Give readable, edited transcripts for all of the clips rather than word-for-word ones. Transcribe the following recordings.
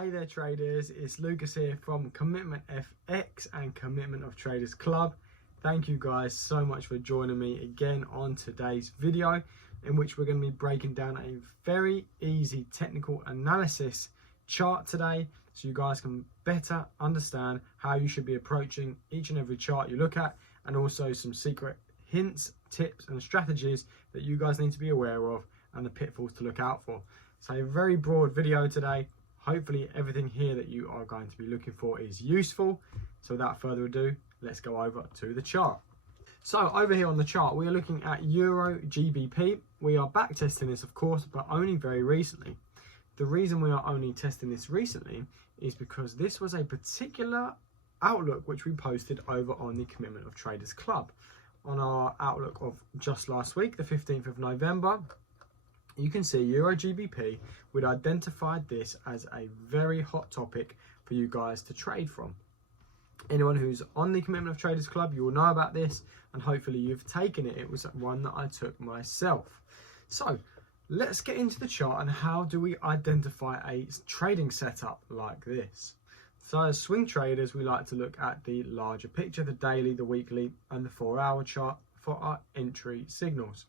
Hey there traders, it's Lucas here from Commitment FX and Commitment of Traders Club. Thank you guys so much for joining me again on today's video, in which we're going to be breaking down a very easy technical analysis chart today, so you guys can better understand how you should be approaching each and every chart you look at, and also some secret hints, tips and strategies that you guys need to be aware of and the pitfalls to look out for. So a very broad video today. Hopefully everything here that you are going to be looking for is useful. So without further ado, let's go over to the chart. So over here on the chart, we are looking at EURGBP. We are back testing this, of course, but only very recently. The reason we are only testing this recently is because this was a particular outlook which we posted over on the Commitment of Traders Club. On our outlook of just last week, the 15th of November, you can see EURGBP would identified this as a very hot topic for you guys to trade from. Anyone who's on the Commitment of Traders Club, you will know about this, and hopefully you've taken it. It was one that I took myself. So let's get into the chart and how do we identify a trading setup like this. So as swing traders, we like to look at the larger picture, the daily, the weekly and the 4-hour chart for our entry signals.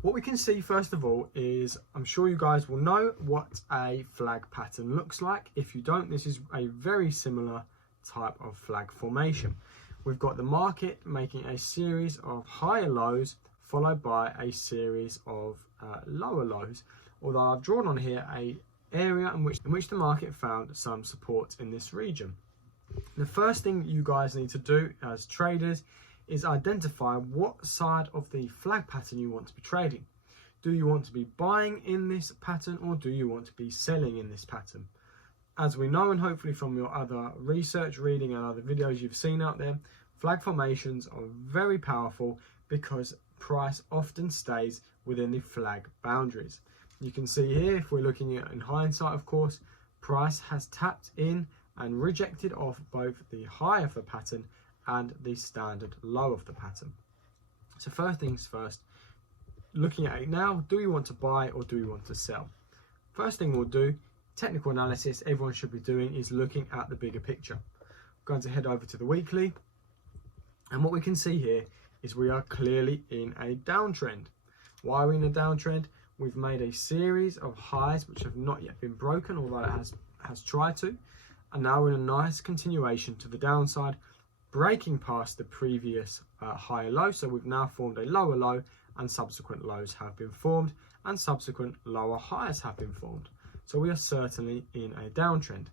What we can see first of all is, I'm sure you guys will know what a flag pattern looks like. If you don't, this is a very similar type of flag formation. We've got the market making a series of higher lows followed by a series of lower lows, although I've drawn on here a area in which the market found some support in this region. The first thing you guys need to do as traders is identify what side of the flag pattern you want to be trading. Do you want to be buying in this pattern, or do you want to be selling in this pattern? As we know, and hopefully from your other research, reading and other videos you've seen out there, flag formations are very powerful because price often stays within the flag boundaries. You can see here, if we're looking at in hindsight, of course, price has tapped in and rejected off both the high of the pattern and the standard low of the pattern. So first things first, looking at it now, do we want to buy or do we want to sell? First thing we'll do, technical analysis everyone should be doing, is looking at the bigger picture. I'm going to head over to the weekly, and what we can see here is we are clearly in a downtrend. Why are we in a downtrend? We've made a series of highs which have not yet been broken, although it has tried to, and now we're in a nice continuation to the downside, breaking past the previous higher low. So we've now formed a lower low, and subsequent lows have been formed, and subsequent lower highs have been formed. So we are certainly in a downtrend.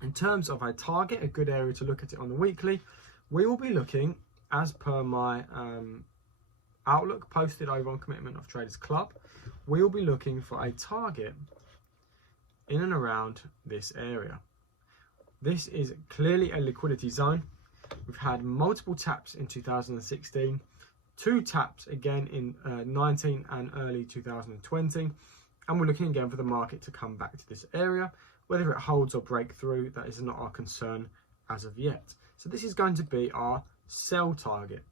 In terms of a target, a good area to look at it on the weekly, we will be looking, as per my outlook posted over on Commitment of Traders Club, we will be looking for a target in and around this area. This is clearly a liquidity zone. We've had multiple taps in 2016, 2 taps again in 19 and early 2020, and we're looking again for the market to come back to this area. Whether it holds or break through, that is not our concern as of yet. So this is going to be our sell target.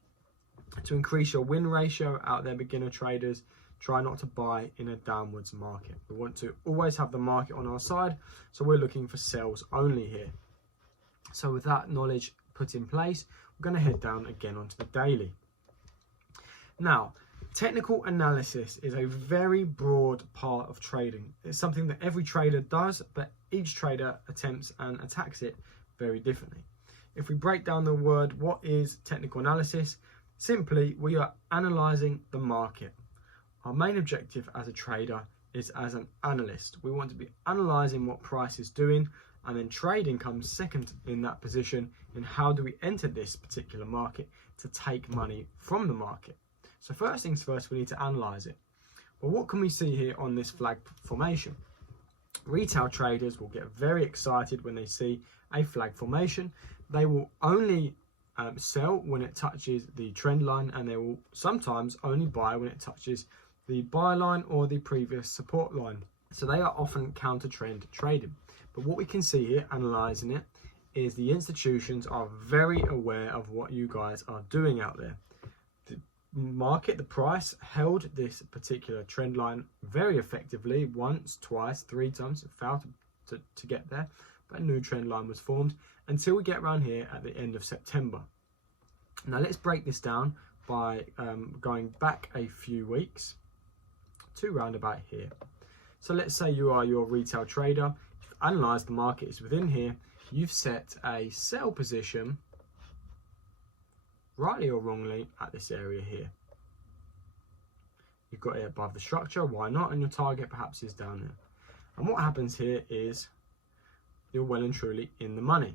To increase your win ratio out there, beginner traders, try not to buy in a downwards market. We want to always have the market on our side, so we're looking for sells only here. So with that knowledge put in place, we're going to head down again onto the daily. Now, technical analysis is a very broad part of trading. It's something that every trader does, but each trader attempts and attacks it very differently. If we break down the word, what is technical analysis? Simply, we are analyzing the market. Our main objective as a trader is as an analyst. We want to be analyzing what price is doing, and then trading comes second in that position in how do we enter this particular market to take money from the market. So first things first, we need to analyze it. Well, what can we see here on this flag formation? Retail traders will get very excited when they see a flag formation. They will only sell when it touches the trend line, and they will sometimes only buy when it touches the buy line or the previous support line. So they are often counter trend trading. But what we can see here, analyzing it, is the institutions are very aware of what you guys are doing out there. The market, the price, held this particular trend line very effectively once, twice, 3 times. It failed to get there, but a new trend line was formed until we get around here at the end of September. Now let's break this down by going back a few weeks to round about here. So let's say you are your retail trader, you've analysed the market is within here, you've set a sell position, rightly or wrongly, at this area here. You've got it above the structure, why not? And your target perhaps is down there. And what happens here is you're well and truly in the money,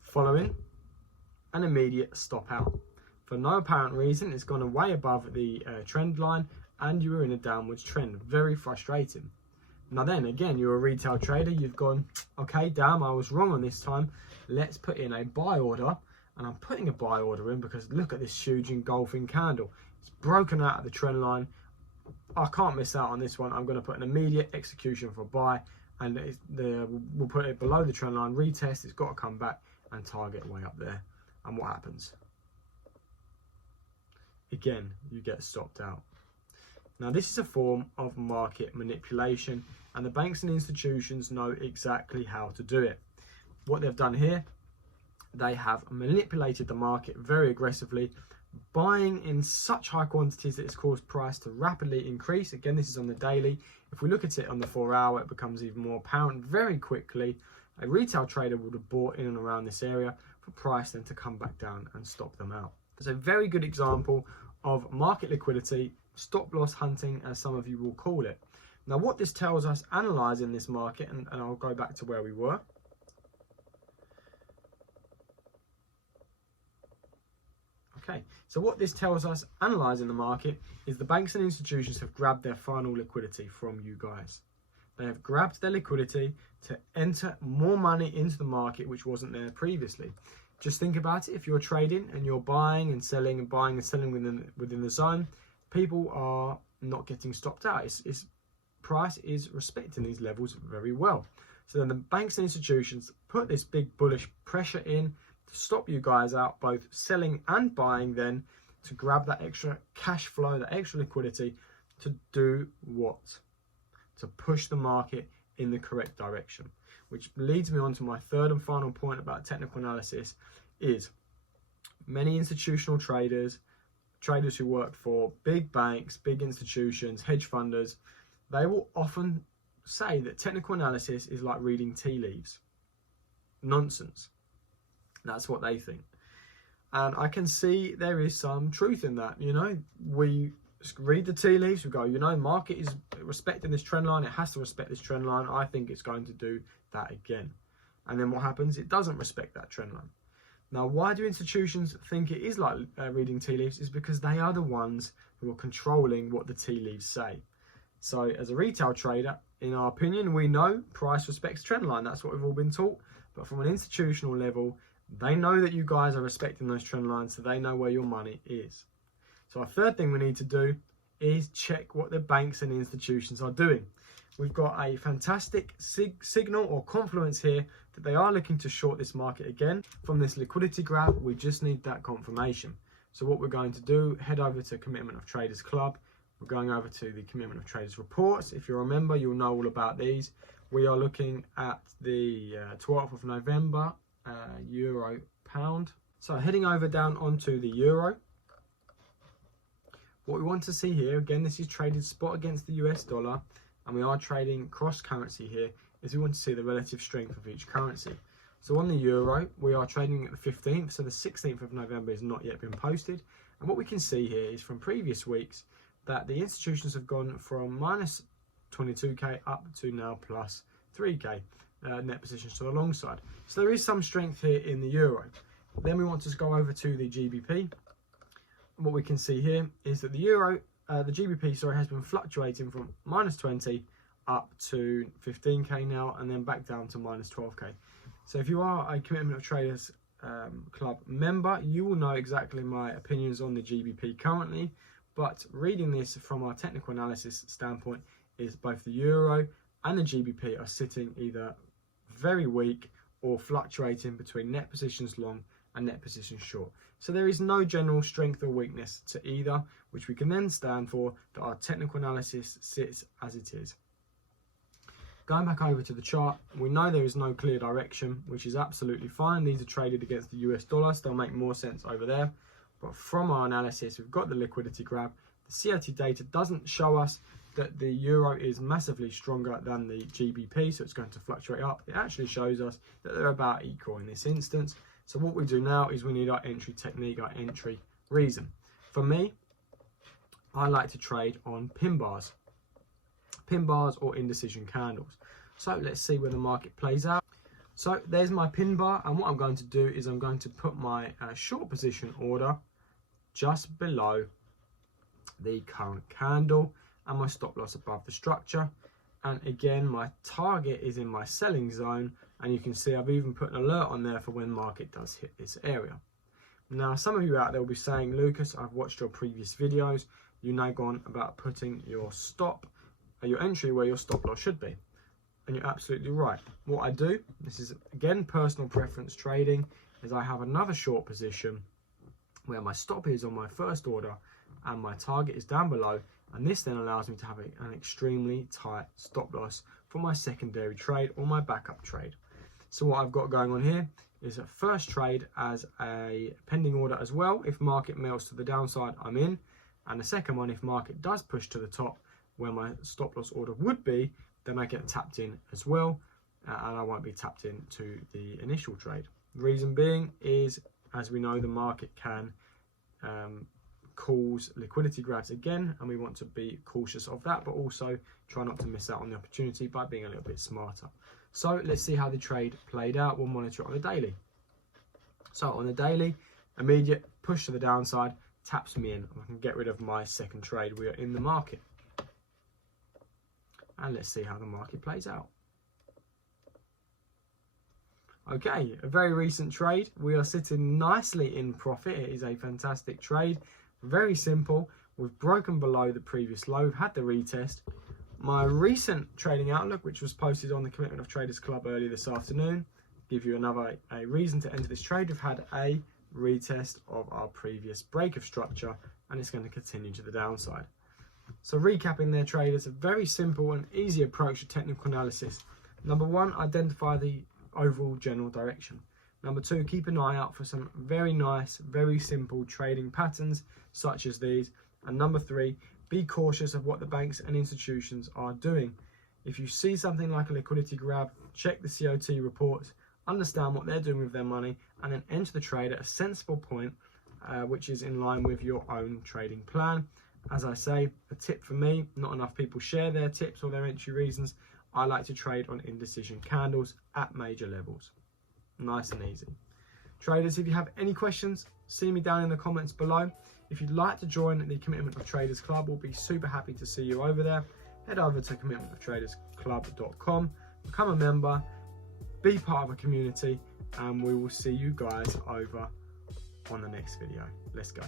following an immediate stop out. For no apparent reason, it's gone way above the trend line and you were in a downwards trend. Very frustrating. Now then, again, you're a retail trader. You've gone, okay, damn, I was wrong on this time. Let's put in a buy order. And I'm putting a buy order in because look at this huge engulfing candle. It's broken out of the trend line. I can't miss out on this one. I'm going to put an immediate execution for buy. And we'll put it below the trend line, retest. It's got to come back and target way up there. And what happens? Again, you get stopped out. Now this is a form of market manipulation and the banks and institutions know exactly how to do it. What they've done here, they have manipulated the market very aggressively, buying in such high quantities that it's caused price to rapidly increase. Again, this is on the daily. If we look at it on the 4 hour, it becomes even more apparent very quickly. A retail trader would have bought in and around this area for price then to come back down and stop them out. It's a very good example of market liquidity, stop loss hunting, as some of you will call it. Now what this tells us analysing this market, and I'll go back to where we were. Okay, so what this tells us analysing the market is the banks and institutions have grabbed their final liquidity from you guys. They have grabbed their liquidity to enter more money into the market which wasn't there previously. Just think about it. If you're trading and you're buying and selling within the zone, people are not getting stopped out. Its price is respecting these levels very well. So then the banks and institutions put this big bullish pressure in to stop you guys out, both selling and buying, then to grab that extra cash flow, that extra liquidity, to do what? To push the market in the correct direction. Which leads me on to my third and final point about technical analysis is many institutional traders who work for big banks, big institutions, hedge funders, they will often say that technical analysis is like reading tea leaves. Nonsense. That's what they think. And I can see there is some truth in that. You know, we read the tea leaves, we go, you know, market is respecting this trend line, it has to respect this trend line, I think it's going to do that again. And then what happens? It doesn't respect that trend line. Now, why do institutions think it is like reading tea leaves? Is because they are the ones who are controlling what the tea leaves say. So as a retail trader, in our opinion, we know price respects trend line. That's what we've all been taught. But from an institutional level, they know that you guys are respecting those trend lines, so they know where your money is. So our third thing we need to do is check what the banks and institutions are doing. We've got a fantastic signal or confluence here that they are looking to short this market again. From this liquidity grab, we just need that confirmation. So what we're going to do, head over to Commitment of Traders Club. We're going over to the Commitment of Traders reports. If you remember, you'll know all about these. We are looking at the 12th of November, Euro Pound. So heading over down onto the Euro. What we want to see here, again, this is traded spot against the US dollar, and we are trading cross currency here, is we want to see the relative strength of each currency. So on the Euro, we are trading at the 15th, so the 16th of November has not yet been posted. And what we can see here is from previous weeks that the institutions have gone from minus 22k up to now plus 3k net positions to the long side. So there is some strength here in the Euro. Then we want to go over to the GBP. What we can see here is that the GBP has been fluctuating from minus 20 up to 15k now, and then back down to minus 12k. So if you are a Commitment of Traders Club member, you will know exactly my opinions on the GBP currently. But reading this from our technical analysis standpoint is both the Euro and the GBP are sitting either very weak or fluctuating between net positions long and net positions short. So there is no general strength or weakness to either, which we can then stand for that our technical analysis sits as it is. Going back over to the chart, we know there is no clear direction, which is absolutely fine. These are traded against the US dollar, so they'll make more sense over there. But from our analysis, we've got the liquidity grab. The COT data doesn't show us that the euro is massively stronger than the GBP, so it's going to fluctuate up. It actually shows us that they're about equal in this instance. So what we do now is we need our entry technique, our entry reason. For me, I like to trade on pin bars or indecision candles. So let's see where the market plays out. So there's my pin bar, and what I'm going to do is I'm going to put my short position order just below the current candle and my stop loss above the structure. And again, my target is in my selling zone, and you can see I've even put an alert on there for when market does hit this area. Now, some of you out there will be saying, Lucas, I've watched your previous videos. You now gone about putting your your entry where your stop loss should be. And you're absolutely right. What I do, this is again personal preference trading, is I have another short position where my stop is on my first order and my target is down below, and this then allows me to have an extremely tight stop loss for my secondary trade or my backup trade. So what I've got going on here is a first trade as a pending order as well. If market melts to the downside, I'm in, and the second one, if market does push to the top where my stop loss order would be, then I get tapped in as well, and I won't be tapped in to the initial trade. The reason being is, as we know, the market can cause liquidity grabs again, and we want to be cautious of that, but also try not to miss out on the opportunity by being a little bit smarter. So let's see how the trade played out. We'll monitor it on the daily. So on the daily, immediate push to the downside taps me in. I can get rid of my second trade. We are in the market. And let's see how the market plays out. Okay, a very recent trade. We are sitting nicely in profit. It is a fantastic trade. Very simple. We've broken below the previous low. We've had the retest. My recent trading outlook, which was posted on the Commitment of Traders Club earlier this afternoon, give you a reason to enter this trade. We've had a retest of our previous break of structure, and it's going to continue to the downside. So recapping there, traders, a very simple and easy approach to technical analysis. Number one, identify the overall general direction. Number two, keep an eye out for some very nice, very simple trading patterns such as these. And number three, be cautious of what the banks and institutions are doing. If you see something like a liquidity grab, check the COT reports, understand what they're doing with their money, and then enter the trade at a sensible point, which is in line with your own trading plan. As I say, a tip for me, not enough people share their tips or their entry reasons. I like to trade on indecision candles at major levels. Nice and easy. Traders, if you have any questions, see me down in the comments below. If you'd like to join the Commitment of Traders Club, we'll be super happy to see you over there. Head over to commitmentoftradersclub.com, become a member, be part of a community, and we will see you guys over on the next video. Let's go.